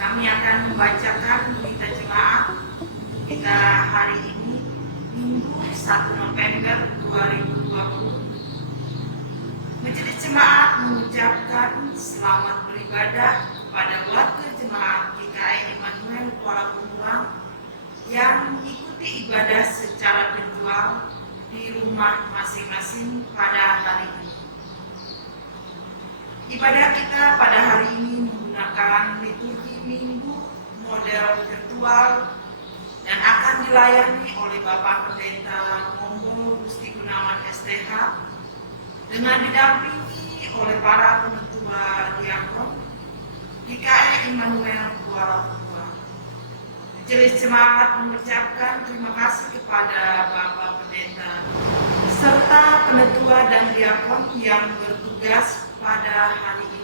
Kami akan membacakan berita jemaat kita hari ini, Minggu 1 November 2020. Majelis Jemaat mengucapkan selamat beribadah kepada warga jemaat GKI Immanuel Kuala Pemulang yang mengikuti ibadah secara virtual di rumah masing-masing pada hari ini. Ibadah kita pada hari ini menggunakan liturgi Minggu model virtual dan akan dilayani oleh Bapak Pendeta Monggo Gusti Gunawan STH dengan didampingi oleh para penetua diakon GKI Immanuel Kuala Pemulang. Majelis Jemaat mengucapkan terima kasih kepada Bapak Pendeta serta penetua dan diakon yang bertugas pada hari ini.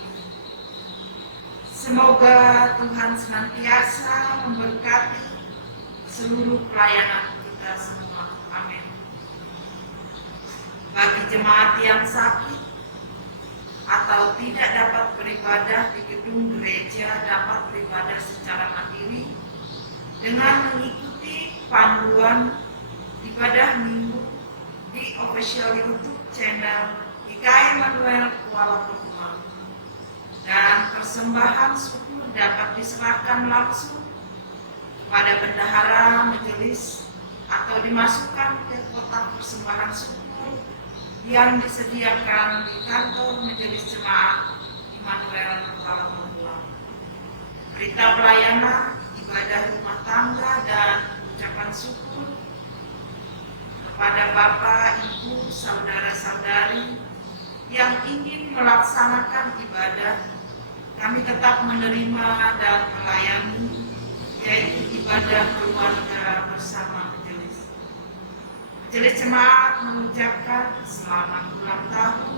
Semoga Tuhan senantiasa memberkati seluruh pelayanan kita semua. Amin. Bagi jemaat yang sakit atau tidak dapat beribadah di gedung gereja, dapat beribadah secara mandiri dengan mengikuti panduan ibadah minggu di official YouTube channel GKI Immanuel Kuala Pemulang. Dan persembahan syukur dapat diserahkan langsung kepada bendahara majelis atau dimasukkan ke kotak persembahan syukur yang disediakan di kantor Majelis Jemaat Immanuel Kuala Pemulang. Berita pelayanan, ibadah rumah tangga, dan ucapan syukur kepada Bapak, Ibu, saudara-saudari yang ingin melaksanakan ibadah, kami tetap menerima dan melayani, yaitu ibadah keluarga bersama majelis. Majelis Jemaat mengucapkan selamat ulang tahun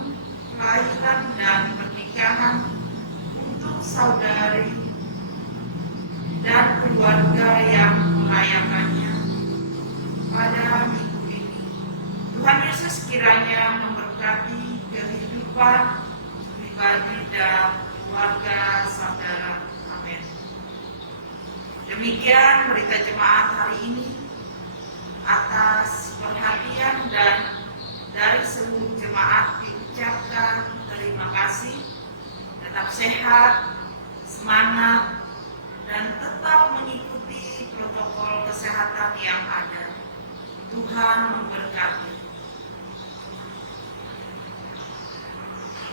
kelahiran dan pernikahan untuk saudari dan keluarga yang merayakannya pada minggu ini. Tuhan Yesus kiranya memberkati kehidupan pribadi dan keluarga saudara. Amin. Demikian berita jemaat hari ini. Atas perhatian dan dari seluruh jemaat diucapkan terima kasih. Tetap sehat, semangat, dan tetap mengikuti protokol kesehatan yang ada. Tuhan memberkati.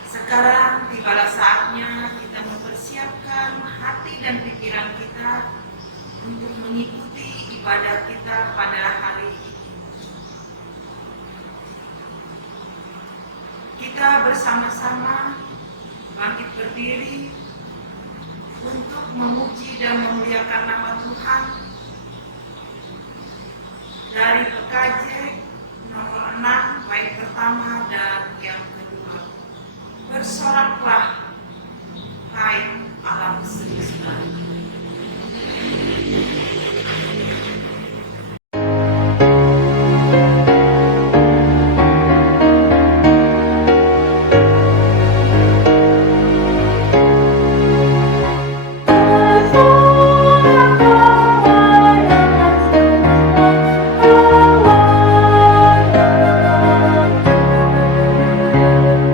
Sekarang tibalah saatnya kita mempersiapkan hati dan pikiran kita untuk mengikuti ibadah kita pada hari ini. Kita bersama-sama bangkit berdiri untuk memuji dan memuliakan nama Tuhan dari PKJ nomor 6 bait pertama dan yang kedua. Bersoraklah, hai alam semesta.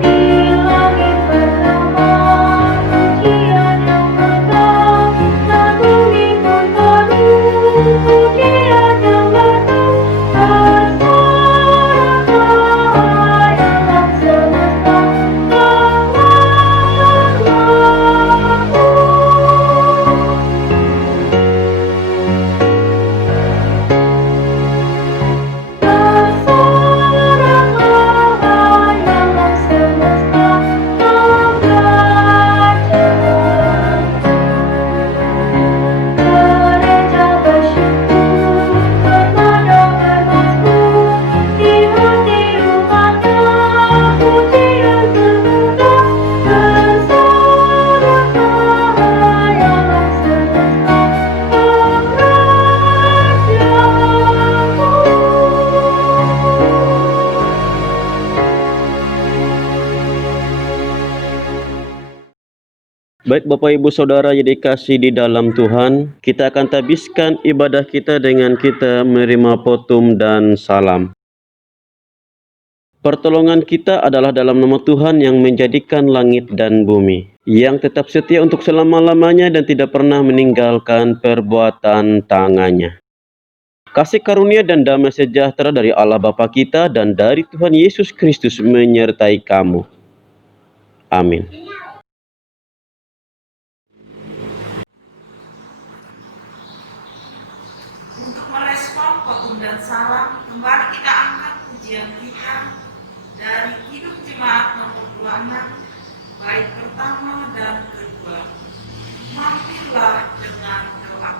Di langit pertama pujian yang Baik Bapak Ibu Saudara yang dikasih di dalam Tuhan, kita akan habiskan ibadah kita dengan kita menerima potum dan salam. Pertolongan kita adalah dalam nama Tuhan yang menjadikan langit dan bumi, yang tetap setia untuk selama-lamanya dan tidak pernah meninggalkan perbuatan tangannya. Kasih karunia dan damai sejahtera dari Allah Bapa kita dan dari Tuhan Yesus Kristus menyertai kamu. Amin. Untuk merespon potum dan salam, kembali kita angkat pujian kita dari Hidup Jemaat nomor 26, bait pertama dan kedua. Mampirlah dengan doa.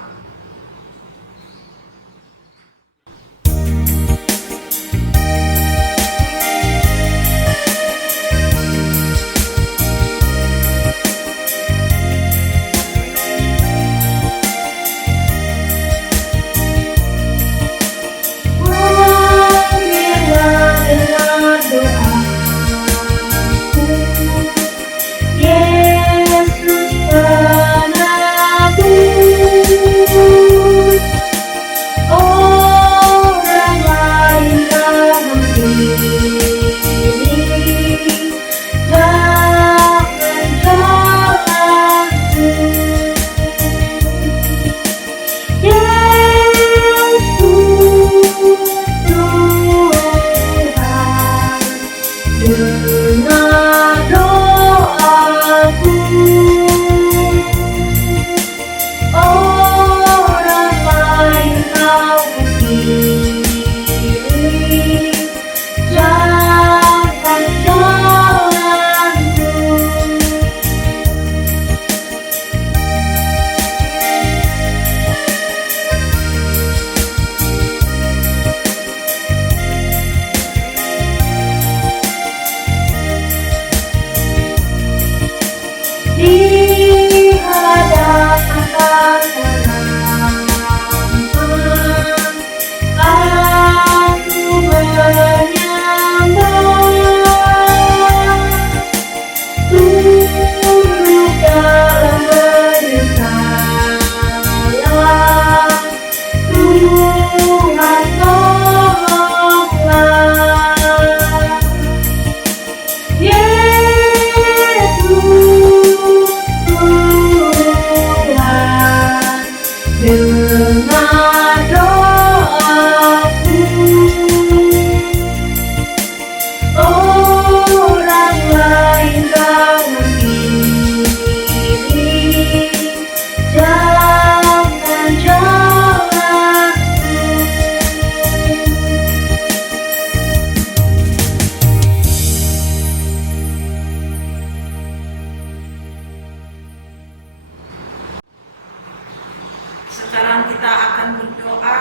Sekarang kita akan berdoa,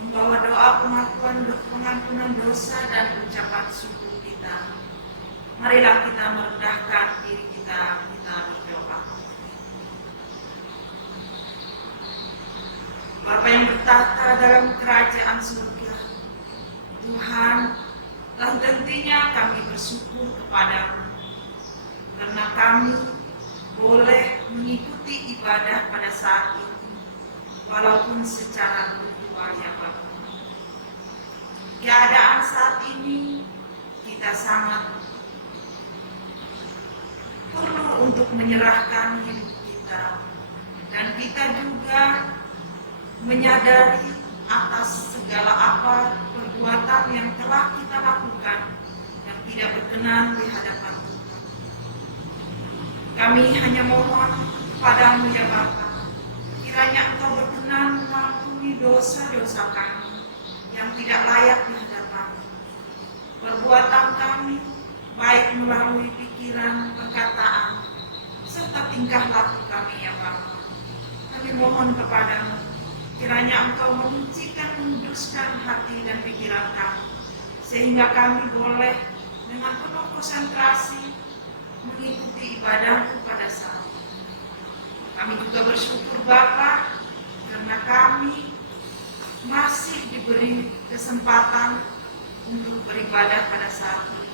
membawa doa pengampunan dosa dan ucapan syukur kita. Marilah kita merendahkan diri kita berdoa. Bapa yang bertata dalam kerajaan surga, Tuhan, dan tentunya kami bersyukur kepadamu karena kami boleh mengikuti ibadah pada saat ini, walaupun secara virtual ya Bapak. Keadaan saat ini kita sangat perlu untuk menyerahkan hidup kita, dan kita juga menyadari atas segala apa perbuatan yang telah kita lakukan yang tidak berkenan di hadapan Tuhan. Kami hanya mohon padamu ya Bapa, kiranya Engkau berkenan mengampuni dosa-dosa kami yang tidak layak di hadapan-Mu. Perbuatan kami, baik melalui pikiran, perkataan, serta tingkah laku kami ya Bapa. Kami mohon kepadamu, kiranya Engkau menyucikan, menguduskan hati dan pikiran kami, sehingga kami boleh dengan penuh konsentrasi mengikuti ibadahmu pada saat ini. Kami juga bersyukur Bapa, karena kami masih diberi kesempatan untuk beribadah pada saat ini.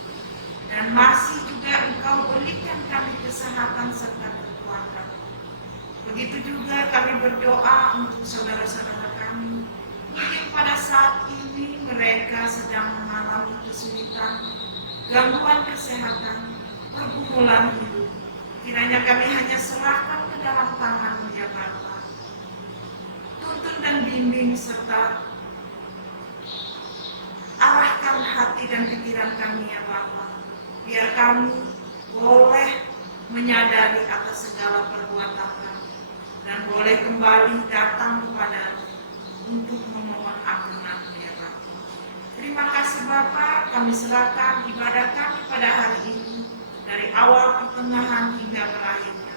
dan masih juga Engkau berikan kami kesehatan serta kekuatan. Begitu juga kami berdoa untuk saudara-saudara kami, mungkin pada saat ini mereka sedang mengalami kesulitan, gangguan kesehatan, pergumulan hidup. Kiranya kami hanya serahkan ke dalam tangan-Mu ya Bapa. Tuntun dan bimbing serta arahkan hati dan pikiran kami ya Bapa. Biar kami boleh menyadari atas segala perbuatan kami dan boleh kembali datang kepada untuk memohon ampunan ya Bapa. Terima kasih Bapa, kami serahkan ibadah kami pada hari ini dari awal pertengahan hingga berakhirnya.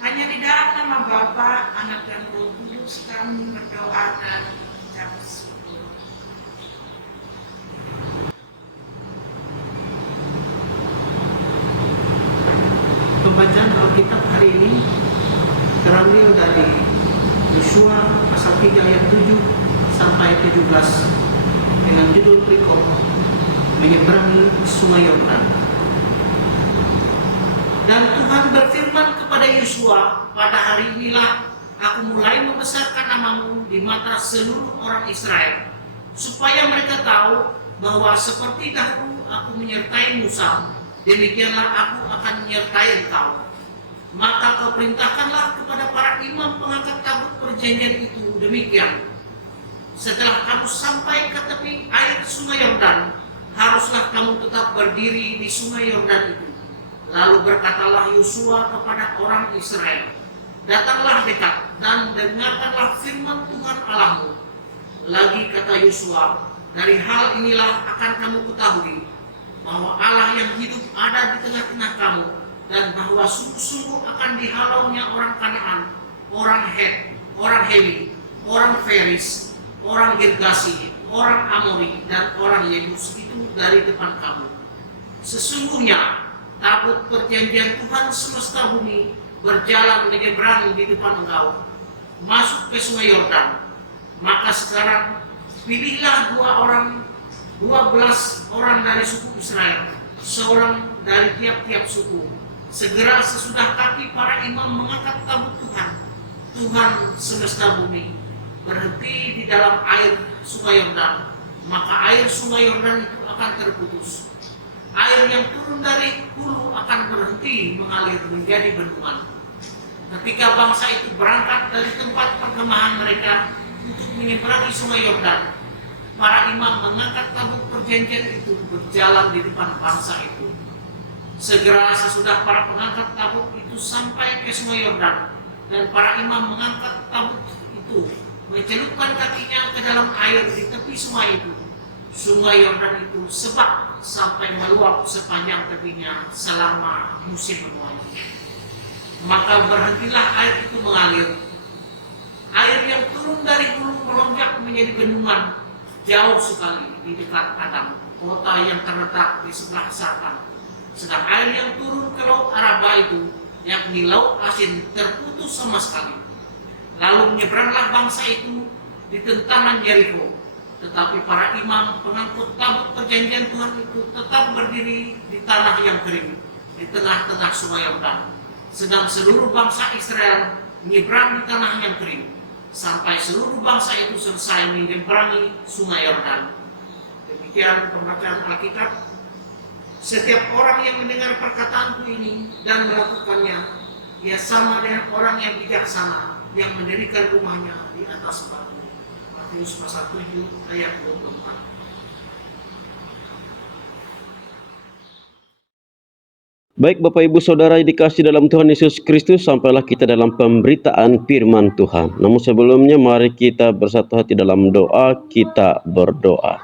Hanya di dalam nama Bapa, Anak dan Roh Kudus kami berdoa dan mengucap syukur. Pembacaan Alkitab hari ini terambil dari Yosua pasal 3 ayat 7 sampai 17 dengan judul perikop menyeberangi Sungai Yordan. Dan Tuhan berfirman kepada Yosua, pada hari inilah aku mulai membesarkan namamu di mata seluruh orang Israel, supaya mereka tahu bahwa seperti dahulu aku menyertai Musa, demikianlah aku akan menyertai engkau. Maka kau perintahkanlah kepada para imam pengangkat tabut perjanjian itu demikian. Setelah kamu sampai ke tepi air Sungai Yordan, haruslah kamu tetap berdiri di Sungai Yordan itu. Lalu berkatalah Yosua kepada orang Israel, datanglah dekat dan dengarkanlah firman Tuhan Allahmu. Lagi kata Yosua, dari hal inilah akan kamu ketahui bahwa Allah yang hidup ada di tengah-tengah kamu, dan bahwa sungguh-sungguh akan dihalaunya orang Kanaan, orang Het, orang Hemi, orang Feris, orang Girgasi, orang Amori, dan orang Yebus itu dari depan kamu. Sesungguhnya tabut perjanjian Tuhan semesta bumi berjalan menyeberang di depan engkau, masuk ke Sungai Yordan. Maka sekarang pilihlah 12 orang dari suku Israel, seorang dari tiap-tiap suku. Segera sesudah kaki para imam mengangkat tabut Tuhan semesta bumi, berhenti di dalam air Sungai Yordan, maka air Sungai Yordan itu akan terputus. Air yang turun dari hulu akan berhenti mengalir menjadi bendungan. Ketika bangsa itu berangkat dari tempat perkemahan mereka untuk menyeberangi Sungai Yordan, para imam mengangkat tabut perjanjian itu berjalan di depan bangsa itu. Segera sesudah para pengangkat tabut itu sampai ke Sungai Yordan, dan para imam mengangkat tabut itu, mencelupkan kakinya ke dalam air di tepi sungai itu. Sungai Yordan itu sebak sampai meluap sepanjang tepinya selama musim menuai. Maka berhentilah air itu mengalir. Air yang turun dari hulu melonjak menjadi bendungan jauh sekali di dekat Adam, kota yang terletak di sebelah selatan. Sedang air yang turun ke laut Araba itu, yakni laut asin, terputus sama sekali. Lalu menyeberanglah bangsa itu di tentangan Yeriko. Tetapi para imam pengangkut tabut perjanjian Tuhan itu tetap berdiri di tanah yang kering, di tengah-tengah Sungai Yordan. Sedang seluruh bangsa Israel menyeberang di tanah yang kering, sampai seluruh bangsa itu selesai menyeberangi Sungai Yordan. Demikian pembacaan Alkitab. Setiap orang yang mendengar perkataanku ini dan melakukannya, ia sama dengan orang yang bijaksana yang mendirikan rumahnya di atas batu. Matius pasal 7 ayat 24. Baik Bapak Ibu Saudara yang dikasihi dalam Tuhan Yesus Kristus, sampailah kita dalam pemberitaan firman Tuhan. Namun sebelumnya mari kita bersatu hati dalam doa, kita berdoa.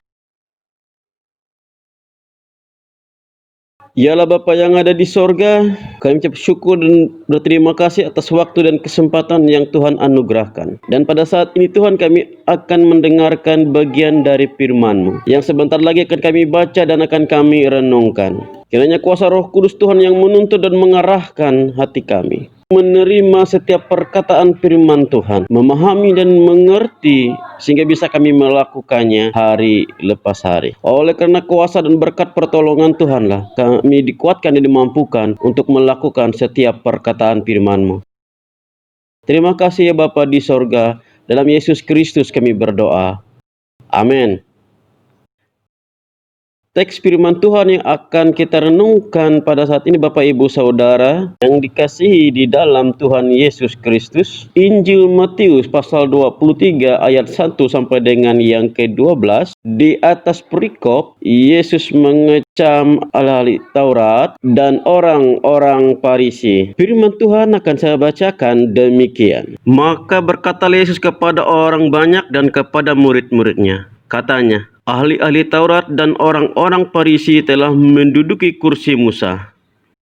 Yalah Bapa yang ada di sorga, kami ucap syukur dan berterima kasih atas waktu dan kesempatan yang Tuhan anugerahkan. Dan pada saat ini Tuhan, kami akan mendengarkan bagian dari firman-Mu yang sebentar lagi akan kami baca dan akan kami renungkan. Kiranya kuasa Roh Kudus Tuhan yang menuntun dan mengarahkan hati kami. menerima setiap perkataan firman Tuhan, memahami dan mengerti sehingga bisa kami melakukannya hari lepas hari. Oleh karena kuasa dan berkat pertolongan Tuhanlah kami dikuatkan dan dimampukan untuk melakukan setiap perkataan firman-Mu. Terima kasih ya Bapa di sorga, dalam Yesus Kristus kami berdoa. Amin. Teks firman Tuhan yang akan kita renungkan pada saat ini Bapak Ibu Saudara yang dikasihi di dalam Tuhan Yesus Kristus. Injil Matius pasal 23 ayat 1 sampai dengan yang ke-12. Di atas perikop, Yesus mengecam ahli Taurat dan orang-orang Farisi. Firman Tuhan akan saya bacakan demikian. Maka berkata Yesus kepada orang banyak dan kepada murid-muridnya. Katanya, ahli-ahli Taurat dan orang-orang Farisi telah menduduki kursi Musa.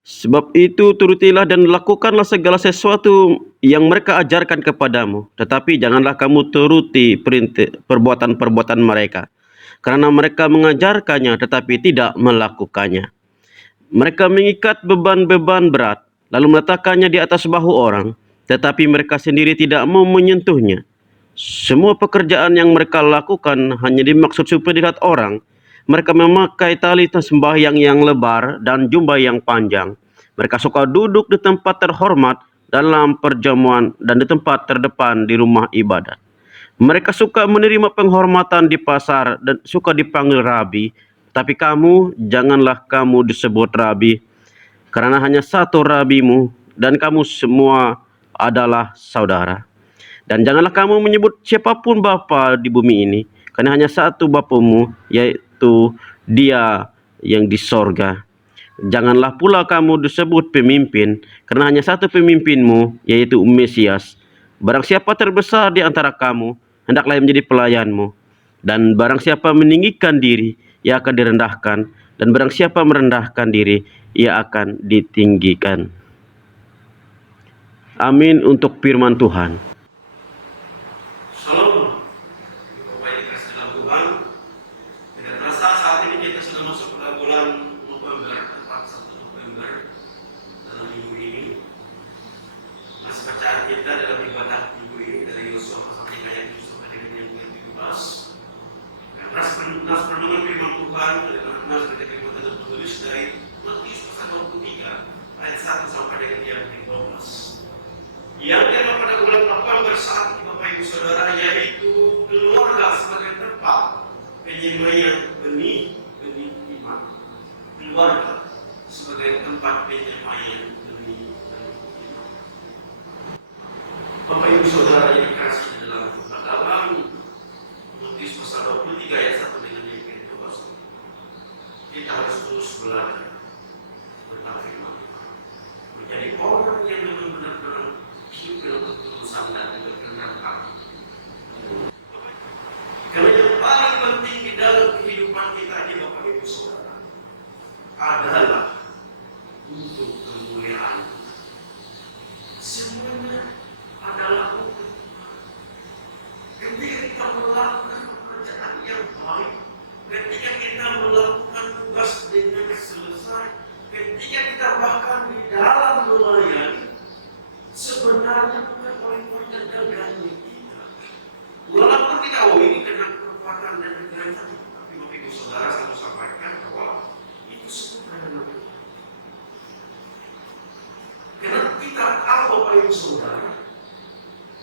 Sebab itu turutilah dan lakukanlah segala sesuatu yang mereka ajarkan kepadamu. Tetapi janganlah kamu turuti perbuatan-perbuatan mereka. Karena mereka mengajarkannya tetapi tidak melakukannya. Mereka mengikat beban-beban berat, lalu meletakkannya di atas bahu orang. Tetapi mereka sendiri tidak mau menyentuhnya. Semua pekerjaan yang mereka lakukan hanya dimaksud supaya dilihat orang. Mereka memakai tali sembahyang yang lebar dan jubah yang panjang. Mereka suka duduk di tempat terhormat dalam perjamuan dan di tempat terdepan di rumah ibadat. Mereka suka menerima penghormatan di pasar dan suka dipanggil rabi. Tapi kamu, janganlah kamu disebut rabi, karena hanya satu rabimu dan kamu semua adalah saudara. Dan janganlah kamu menyebut siapapun bapa di bumi ini, karena hanya satu Bapamu, yaitu Dia yang di sorga. Janganlah pula kamu disebut pemimpin, karena hanya satu pemimpinmu, yaitu Mesias. Barang siapa terbesar di antara kamu, hendaklah menjadi pelayanmu. Dan barang siapa meninggikan diri, ia akan direndahkan. Dan barang siapa merendahkan diri, ia akan ditinggikan. Amin untuk firman Tuhan. Shalom, Bapak yang dikasih dalam Tuhan. Tidak terasa saat ini kita sudah masuk pada bulan November, tepat 1 November dalam minggu ini. Masih bacaan kita dalam ibadah minggu ini dari Yosua pasal 3 ayat 7 sampai dengan yang ke-17. Dan nas renungan firman Tuhan adalah nas dari firman Tuhan tertulis dari Matius pasal 23 ayat 1 sampai dengan yang ke-12. Yang tema pada bulan November saat ini Bapak Ibu Saudara yaitu keluarga sebagai tempat penyemaian benih-benih iman. Keluarga sebagai tempat penyemaian benih-benih iman. Bapak Ibu Saudara yang dikasih dalam Matius pasal 23 ayat 1 dengan yang ke-12. Kita harus terus belajar tentang firman Tuhan. Menjadi orang yang benar-benar hidup dalam ketulusan dan berkenan hati. Karena yang paling penting di dalam kehidupan kita ini Bapak Ibu Saudara adalah untuk kemuliaan. Semuanya adalah untuk ketika kita melakukan pekerjaan yang baik, ketika kita melakukan tugas dengan selesai, ketika kita bahkan di dalam melayani, sebenarnya bukan oleh perdagangan kita. Walaupun kita ini kena kekuatan dan kekerasan, tapi Bapak Ibu Saudara selalu sampaikan bahwa itu semua adalah Tuhan. Karena kita tahu Bapak Ibu Saudara,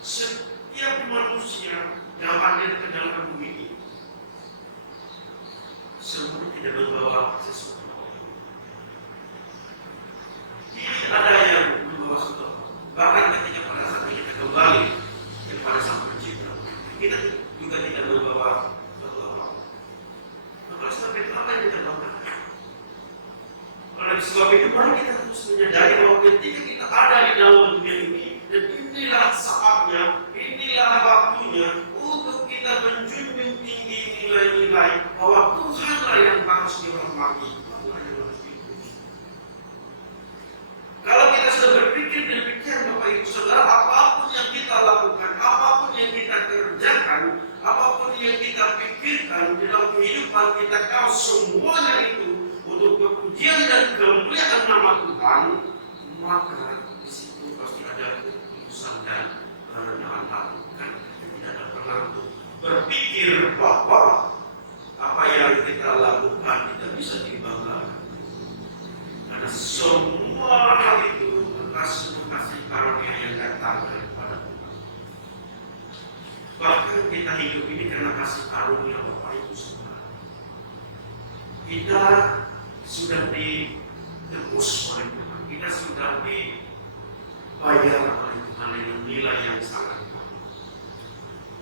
setiap manusia yang hadir ke dalam bumi ini, semua tidak membawa sesuatu. Tidak ada yang membawa sesuatu. Bahkan ketika pada saat kita kembali kepada Sang Pencipta, kita juga tidak membawa sesuatu apa. Maka sebab itu apa yang kita lakukan? Oleh sebab itu mari kita harus menyadari bahwa ketika kita ada di dalam dunia ini, dan inilah saatnya, inilah waktunya untuk kita menjunjung tinggi nilai-nilai bahwa Tuhanlah yang harus dihormati. Kalau kita sudah berpikir demikian Bapak Ibu Saudara, apapun yang kita lakukan, apapun yang kita kerjakan, apapun yang kita pikirkan di dalam kehidupan kita, kalau semuanya itu untuk kepujian dan kemuliaan nama Tuhan, maka disini itu pasti ada keputusan dan kerendahan hati. Kan kita tidak ada pernah untuk berpikir bahwa apa yang kita lakukan tidak bisa dibanggakan. Karena semua hal itu atas kasih karunia yang datang daripada Tuhan. Bahkan kita hidup ini karena kasih karunia Bapak Ibu Saudara. Kita sudah ditebus oleh Tuhan. Kita sudah dibayar oleh Tuhan dengan nilai yang sangat mahal.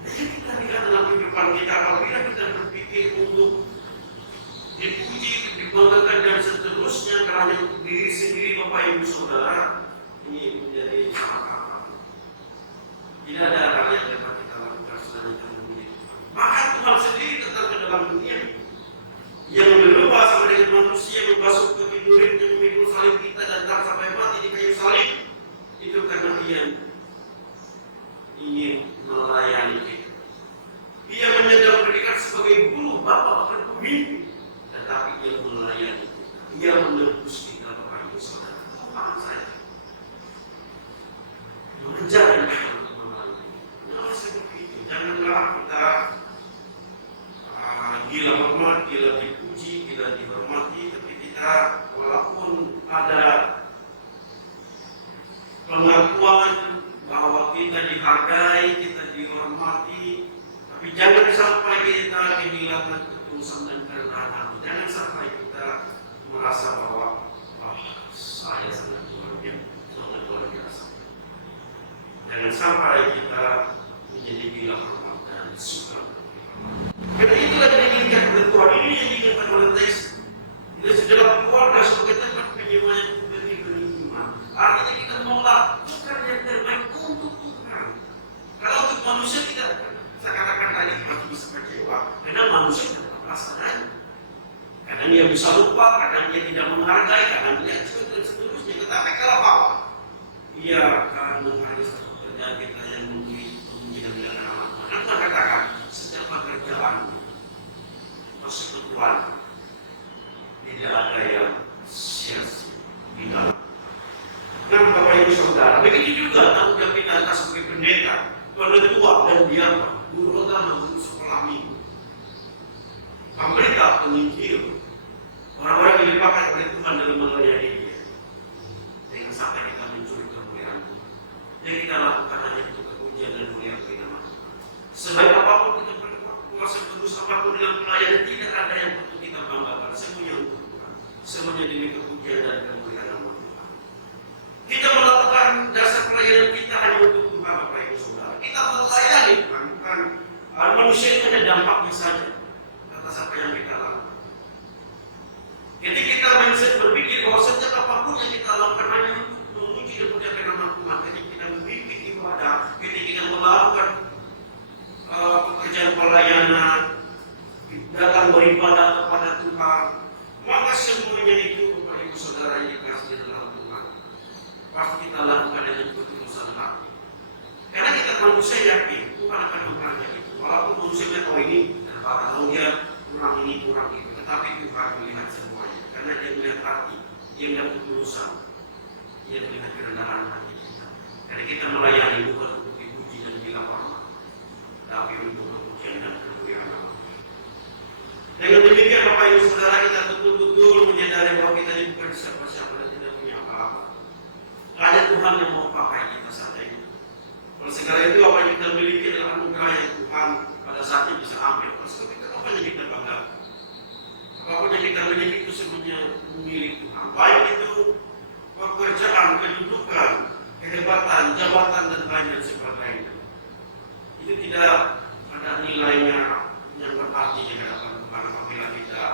Jadi kita lihat dalam kehidupan kita, apabila kita berpikir untuk dipuji, dibanggakan dan seterusnya karena untuk diri sendiri Bapak Ibu Saudara, ini menjadi salah kaprah. Tidak ada hal yang dapat kita lakukan selain kita memuji Tuhan. Maka Tuhan sendiri tetap ke dalam dunia yang berubah sama dengan manusia, membasuh kemudian yang memikul salib kita dan tak sampai mati di kayu salib. Itu karena Dia ingin melayani kita. Dia menyandang predikat sebagai guru, bapa, dan pemimpin, tetapi Dia melayani kita. Dia menebus kita, Bapak Ibu Saudara. Apa saya? Mengejar dan untuk melayani. Nah, seperti itu. Janganlah kita gila hormat, gila dipuji, gila dihormati, tapi kita walaupun ada pengakuan bahwa kita dihargai, kita dihormati, tapi jangan sampai kita kehilangan ketulusan dan kerendahan hati. Jangan sampai kita merasa bahwa saya sangat luar biasa. Jangan sampai kita menjadi gila hormat dan suka. Karena itulah yang diinginkan oleh Tuhan, ini yang diinginkan oleh Yesus. Kita sudah keluarga sebagai tempat penyewaan iman. Artinya kita mau lakukan yang terbaik untuk Tuhan. Kalau untuk manusia tidak, saya katakan tadi masih bisa kecewa, karena manusia tidak perasaan. Kadang dia bisa lupa, kadang dia tidak menghargai, kadang dia seterusnya. Tetapi kalau apa? Dia akan menghargai satu pekerjaan kita yang memuji dan memuliakan nama Tuhan. Tuhan katakan, setiap pekerjaan persekutuan tidak ada yang sia-sia di dalam. Nah, Bapak Ibu Saudara, begitu juga tanggung jawab kita atas sebagai pendeta, penetua dan diapa, guru agama, guru sekolah minggu, pemerintah, penginjil, orang-orang yang dipakai oleh Tuhan dalam melayani Dia. Jangan sampai kita mencuri kemuliaan Tuhan. Yang kita lakukan hanya untuk kepujian dan mulia bagi nama Tuhan. Sebaik apapun kita berkuasa, sebulus apapun dalam pelayanan, tidak ada yang perlu kita banggakan. Semuanya untuk Tuhan. Semuanya demi kepujian dan kemuliaan nama Tuhan. Kita melakukan dasar pelayanan kita hanya untuk Tuhan, Bapak Ibu Saudara. Kita melayani Tuhan, bukan manusia itu ada dampaknya saja atas apa yang kita lakukan. Jadi kita berpikir bahwa setiap apapun yang kita lakukan hanya untuk memuji dan memuliakan nama Tuhan. Ketika kita memimpin ibadah, ketika kita melakukan pekerjaan pelayanan, datang beribadah kepada Tuhan, maka semuanya itu Bapak Ibu Saudara yang dikasih dalam Tuhan pasti kita lakukan dengan ketulusan hati. Karena kita manusia yakin Tuhan akan menghargai itu. Walaupun manusia tahu ini, tahu dia kurang ini, kurang itu, tetapi Tuhan melihat semuanya. Karena Dia melihat hati, Dia melihat ketulusan, Dia melihat kerendahan hati kita. Karena kita melayani bukan untuk dipuji dan dihormati, tapi untuk kepujian dan kemuliaan Allah. Dengan demikian Bapak Ibu Saudara, kita betul-betul menyadari bahwa kita ini bukan siapa-siapa dan tidak punya apa-apa. Hanya Tuhan yang mau pakai kita saat ini. Oleh segala itu apa yang kita miliki adalah anugerah yang Tuhan pada saatnya bisa ambil. Oleh sebab itu apa yang kita bangga? Apapun yang kita miliki itu semuanya milik Tuhan. Baik itu pekerjaan, kedudukan, kehebatan, jabatan dan lain sebagainya. Itu tidak ada nilainya yang berarti di hadapan Tuhan apabila kita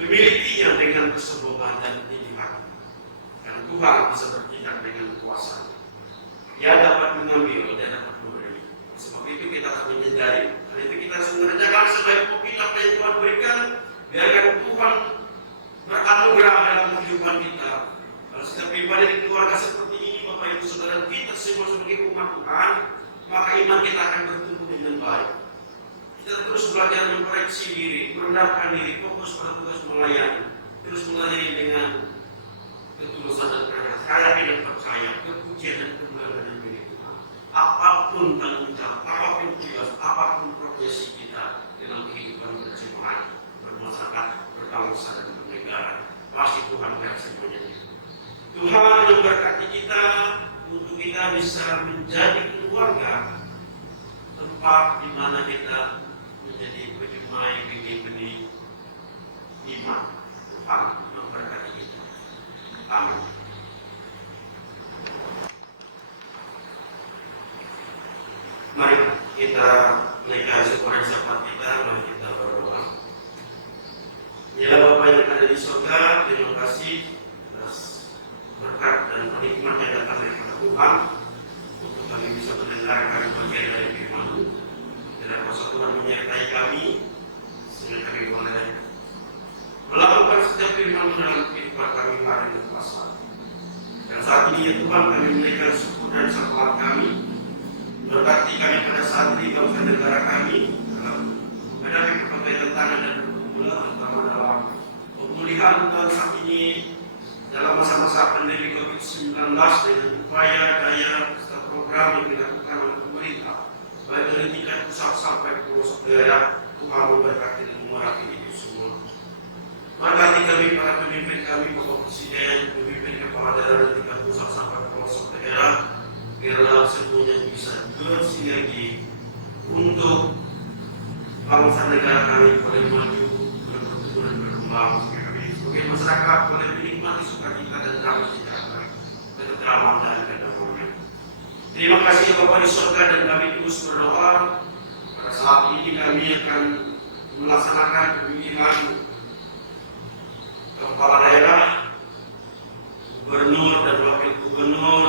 memilikinya dengan kesombongan dan tinggi hati. Dan Tuhan bisa bertindak dengan kuasa. Dia dapat mengambil, dia dapat memberi. Sebab itu kita harus menyadari. Dan itu kita harus mengerjakan sebaik mungkin apa yang Tuhan berikan. Biarkan Tuhan beranugerah dalam kehidupan kita. Kalau setiap pribadi di keluarga seperti ini, Bapak Ibu Saudara, kita semua sebagai umat Tuhan, maka iman kita akan bertumbuh dengan baik. Kita terus belajar mempereksi diri, merendahkan diri, fokus pada tugas melayani, terus melayani dengan ketulusan dan kerendahan. Saya tidak percaya kepujian dan kemuliaan milik Tuhan. Apapun tanggung jawab, apapun tugas, apapun profesi kita dalam kehidupan berjemaat, bermasyarakat, berbangsa dan bernegara, pasti Tuhan melihat semuanya. Tuhan memberkati kita untuk kita bisa menjadi keluarga, tempat di mana kita menjadi penyemai benih-benih iman. Tuhan memberkati kita. Amin. Mari kita naikkan sekolah syafaat kita, mari kita berdoa. Ya Bapa yang ada di surga, terima kasih atas berkat dan nikmat yang datang daripada Tuhan untuk kami bisa mendengarkan bagian dari firman-Mu. Dan kuasa Tuhan menyertai kami sehingga kami boleh melakukan setiap firman dalam kehidupan kami hari dan kuasa. Dan saat ini ya Tuhan, kami menaikkan syukur dan syafaat kami. Berkati kami pada saat ini bangsa negara kami dalam menghadapi berbagai tantangan dan pergumulan, terutama dalam pemulihan tahun saat ini dalam masa-masa pandemi COVID-19 dengan upaya daya serta program yang dilakukan oleh pemerintah, baik dari tingkat pusat sampai ke pelosok daerah. Tuhan memberkati dan memurahi itu semua. Berkati kami para pemimpin kami, Bapak Presiden, pemimpin kepala daerah dari tingkat pusat sampai ke pelosok daerah, biarlah semuanya bisa bersinergi untuk bangsa negara kami boleh maju, bertumbuh dan berkembang. Sebagai masyarakat boleh menikmati sukacita dan damai sejahtera, ketentraman dan kedamaian. Terima kasih Bapak di surga, dan kami terus berdoa. Pada saat ini kami akan melaksanakan pemilihan kepala daerah, gubernur dan wakil gubernur,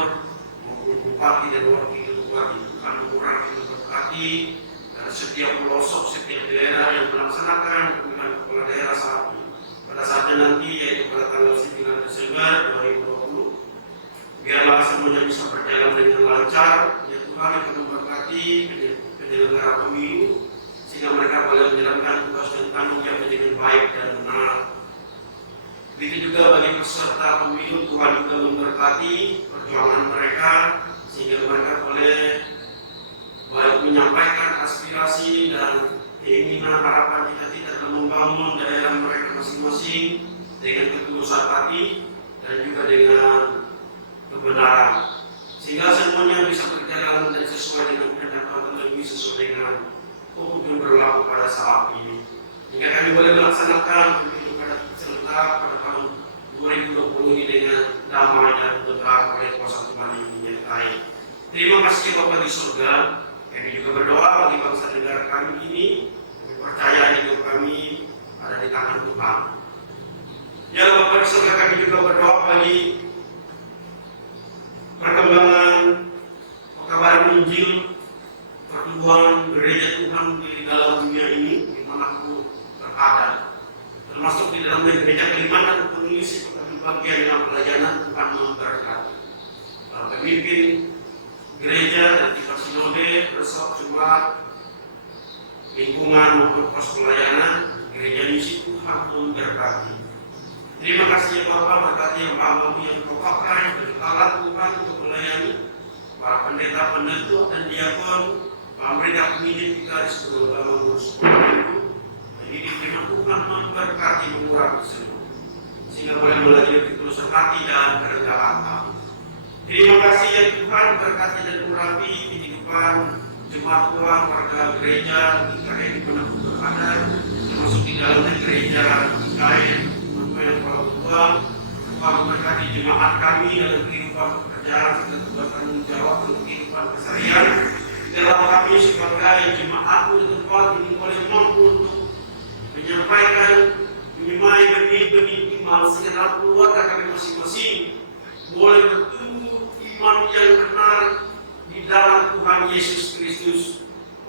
maupun bupati dan wakil bupati. Tuhan mengurangi memberkati dan setiap pelosok, setiap daerah yang melaksanakan pemilihan kepala daerah saat ini. Pada saatnya nanti, yaitu pada tanggal 9 Desember 2020, biarlah semuanya bisa berjalan dengan lancar. Ya Tuhan yang memberkati penyelenggara pemilu, sehingga mereka boleh menjalankan tugas dan tanggung jawab dengan baik dan benar. Begitu juga bagi peserta pemilu, Tuhan juga memberkati perjuangan mereka, sehingga mereka boleh baik menyampaikan aspirasi dan keinginan, harapan, cita-cita dalam membangun daerah mereka masing-masing dengan ketulusan hati dan juga dengan kebenaran, sehingga semuanya bisa berjalan dan sesuai dengan kehendak Tuhan, lebih sesuai dengan hukum yang berlaku pada saat ini, hingga kami boleh melaksanakan pemilu pada serentak pada tahun 2020 ini dengan damai dan tentram oleh kuasa Tuhan yang menyertai. Terima kasih Bapa di surga. Kami juga berdoa bagi bangsa negara kami ini. Kami percaya hidup kami ada di tangan Tuhan. Ya Bapa di surga, kami juga berdoa bagi perkembangan pekabaran Injil, pertumbuhan gereja Tuhan di dalam dunia ini dimanapun berada, termasuk di dalam gereja Kalimantan untuk mengisi bagian dalam pelayanan. Tuhan memberkati para pemimpin gereja dan tingkat sinode, bersama jemaat, lingkungan maupun pos pelayanan gereja misi. Tuhan memberkati. Terima kasih ya Bapak, berkati yang Bapak yang Kau pakai sebagai alat Tuhan untuk melayani para pendeta, penentu dan diakon, pemerintah pemilik kita di seluruh dalam ngurus itu. Jadi firman Tuhan memberkati, mengurapi semua, sehingga boleh melayani ketulusan hati dan kerendahan hati. Terima kasih ya Tuhan, berkati dan mengurapi kehidupan jemaat Tuhan, warga gereja, ketika yang dimanapun berada, termasuk di dalam gereja lain, yang kalau Tuhan memberkati jemaat kami dalam kehidupan pekerjaan serta tugas tanggung jawab untuk kehidupan keseharian. Dalam kami sebagai jemaat di tempat ini boleh mampu untuk menyampaikan, menyemai benih-benih iman, sehingga keluarga kami masing-masing boleh bertumbuh iman yang benar di dalam Tuhan Yesus Kristus.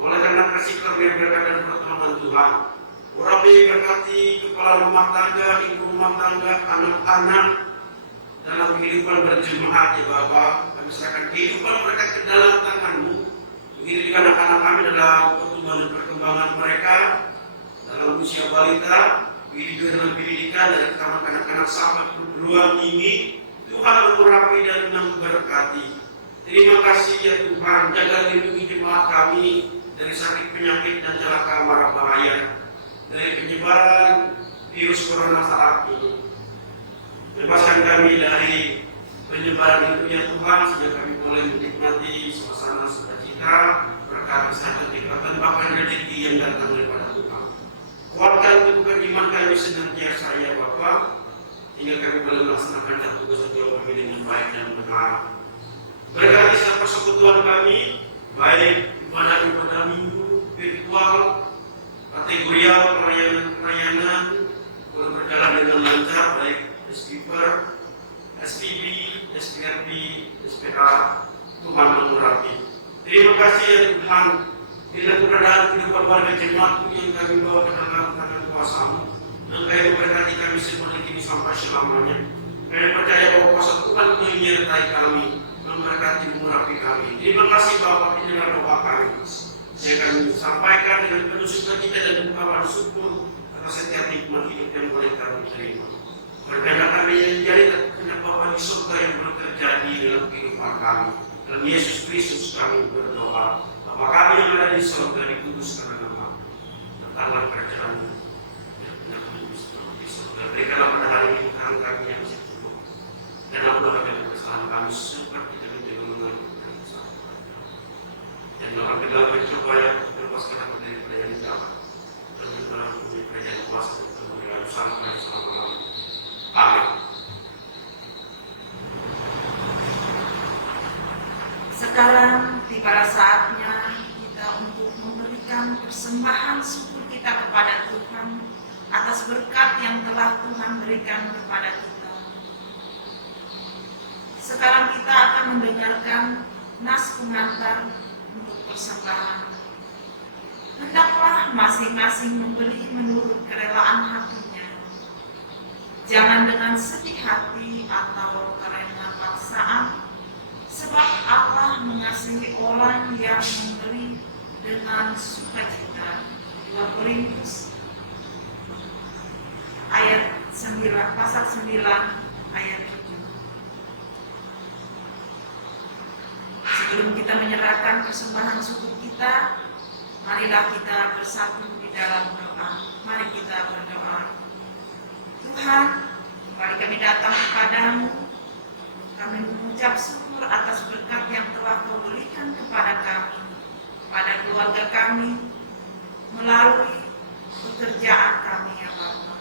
Oleh karena kasih karunia berkat dan pertolongan Tuhan, orang memberkati kepala rumah tangga, ibu rumah tangga, anak-anak dalam kehidupan berjemaat ya Bapak. Kami serahkan kehidupan mereka ke dalam tangan-Mu. Begitu juga anak-anak kami dalam pertumbuhan dan perkembangan mereka dalam usia balita, begitu juga dalam pendidikan dari taman anak-anak sampai perguruan tinggi. Tuhan mengurapi dan memberkati. Terima kasih ya Tuhan, jaga lindungi jemaat kami dari sakit penyakit dan celaka mara bahaya, dari penyebaran virus corona saat ini. Bebaskan kami dari penyebaran itu ya Tuhan, sehingga kami boleh menikmati suasana sukacita, berkat kesehatan, kekuatan, bahkan rezeki yang datang daripada Tuhan. Kuatkan teguhkan iman kami senantiasa ya Bapa, hingga kami boleh melaksanakan tugas-tugas kami dengan baik dan benar. Berkati setiap persekutuan kami, baik ibadah minggu, virtual, kategorial, pelayanan, boleh berjalan dengan lancar, baik SPIPER, SPB, SPRB, SPA, Tuhan mengurapi. Terima kasih ya Tuhan, bila keberadaan kehidupan warga jemaatmu yang kami bawa ke dalam tangan kuasa-Mu, dan kami memberkati kami seperti ini sampai selamanya. Kami percaya bahwa kuasa Tuhan menyertai kami, memberkati mengurapi kami. Terima kasih Bapak, inilah doa kami. Saya akan sampaikan dengan penuh sukacita dan ungkapan syukur atas setiap nikmat hidup yang boleh kami terima. Berkata kami yang jadi kehendak Bapa di surga yang boleh terjadi dalam kehidupan kami. Dalam Yesus Kristus kami berdoa. Bapa kami yang ada di surga, dikuduskan nama-Mu. Datanglah kerajaan-Mu. Berikanlah pada hari ini makan kami yang secukup. Dan ampunilah kami kesalahan kami seperti kami juga mengampuni kesalahan kami. Dan dalam segala pencobaan lepaskan aku daripada yang jahat. Dan berikanlah kami kerajaan kuasa dan kemuliaan sampai selama-lamanya. Amin. Sekarang tiba saatnya kita untuk memberikan persembahan syukur kita kepada Tuhan atas berkat yang telah Tuhan berikan kepada kita. Sekarang kita akan mendengarkan nas pengantar untuk persembahan. Hendaklah masing-masing memberi menurut kerelaan hatinya. Jangan dengan sedih hati atau karena paksaan, sebab Allah mengasihi orang yang memberi dengan sukacita. 2 Korintus ayat 9, pasal 9 ayat 7. Sebelum kita menyerahkan persembahan syukur kita, marilah kita bersatu di dalam doa. Mari kita berdoa. Tuhan, mari kami datang kepadamu. Kami mengucap syukur atas berkat yang telah Kau berikan kepada kami, kepada keluarga kami, melalui pekerjaan kami ya Bapa.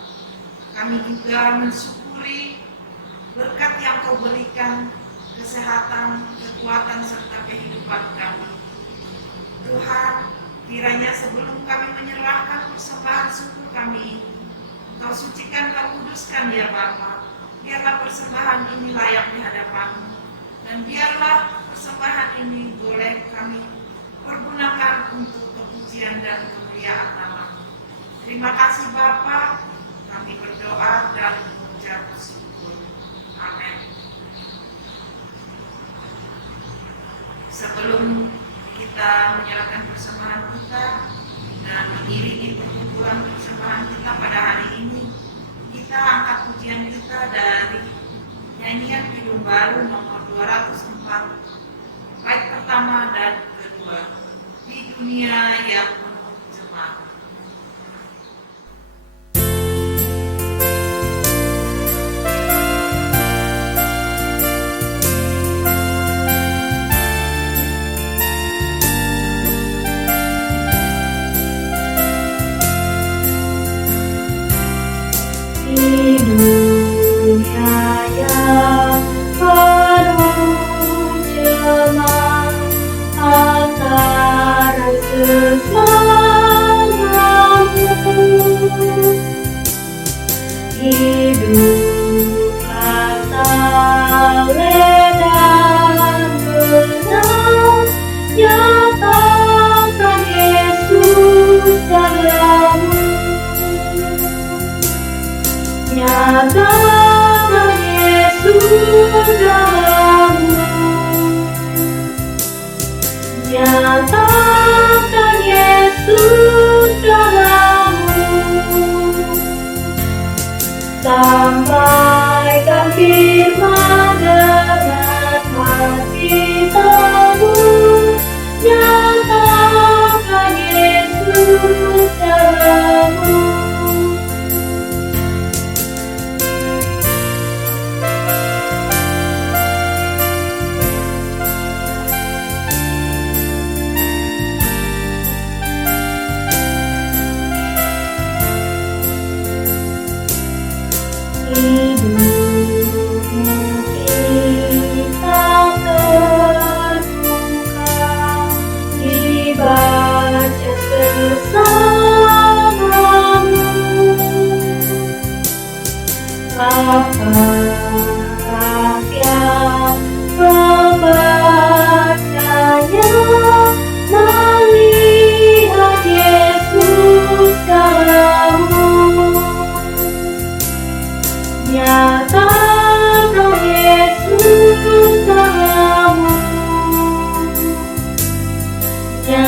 Kami juga mensyukuri berkat yang Kau berikan, kesehatan, kekuatan, serta kehidupan kami. Tuhan, kiranya sebelum kami menyerahkan persembahan syukur kami, Kau sucikan, Kau kuduskan ya Bapa. Biarlah persembahan ini layak di hadapan-Mu, dan biarlah persembahan ini boleh kami pergunakan untuk kepujian dan kemuliaan nama-Mu. Terima kasih Bapa, kami berdoa dan mengucap syukur. Amin. Sebelum kita menyerahkan persembahan kita dan mengiringi pengumpulan persembahan kita pada hari ini, kita angkat pujian kita dari nyanyian Kidung Baru nomor 204, bait pertama dan kedua, Di Dunia Yang Penuh Jemaat. Dunia yang penuh cemas, antara sesat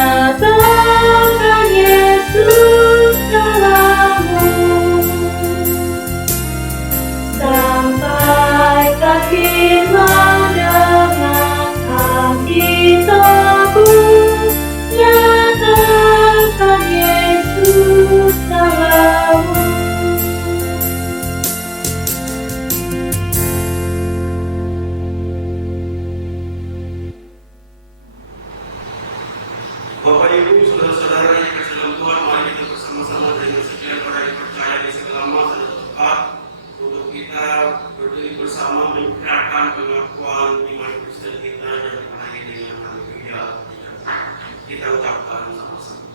nyatakan Yesus dalammu, sampaikan firman dengan kaki teguh, nyatakan Yesus dalammu. Bapak Ibu, saudara-saudara yang dikasihi dalam Tuhan, mari kita bersama-sama dengan sekian orang yang percaya di segala masa dan tempat untuk kita berdiri bersama mengikrarkan pengakuan iman Kristen kita yang dipenuhi dengan haleluya. Kita ucapkan sama-sama.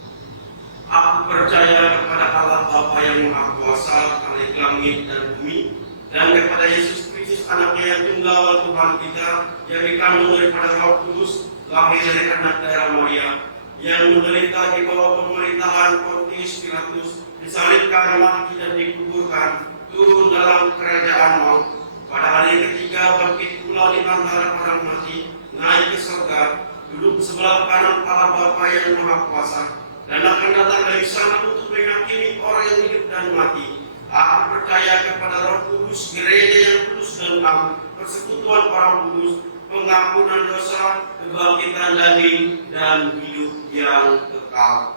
Aku percaya kepada Allah Bapa yang Maha Kuasa, Khalik langit dan bumi, dan kepada Yesus Kristus anaknya yang tunggal Tuhan kita, yang dikandung daripada Roh Kudus, lahir dari anak darah Maria, yang menderita di bawah pemerintahan Pontius Pilatus, disalibkan, mati dan dikuburkan, turun dalam kerajaan maut. Pada hari ketiga bangkit pula di antara orang mati, naik ke surga, duduk sebelah kanan Allah Bapa yang Maha Kuasa, dan akan datang dari sana untuk menghakimi orang yang hidup dan mati. Aku percaya kepada Roh Kudus, gereja yang kudus dan aman, persekutuan orang kudus, pengampunan dosa, kebangkitan daging, dan hidup yang kekal.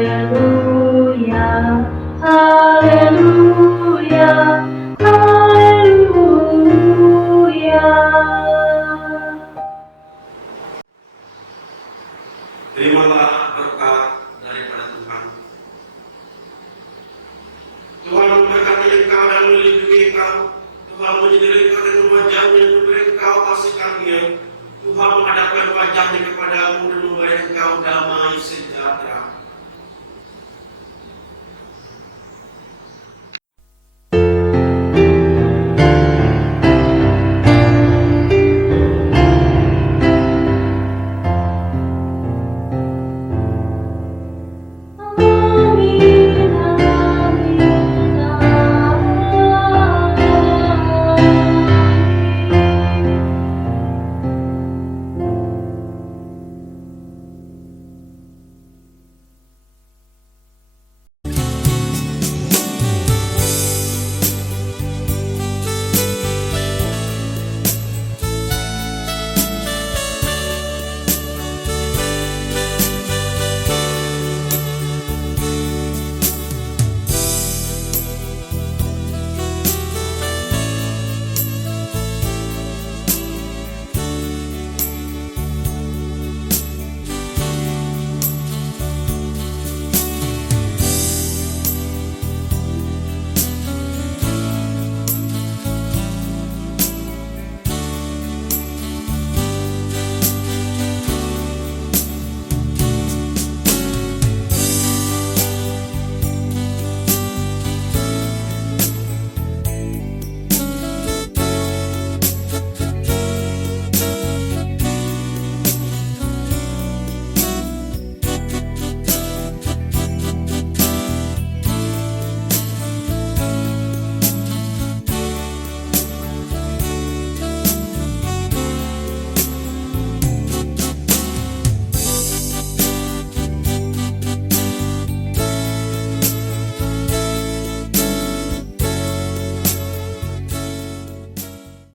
Haleluya, haleluya, haleluya. Terimalah berkat daripada Tuhan. Tuhan memberkati engkau dan melindungi engkau. Tuhan menyinari engkau dengan wajahnya, memberi engkau kasih karunia. Tuhan menghadapkan wajahnya kepadamu dan memberi engkau damai.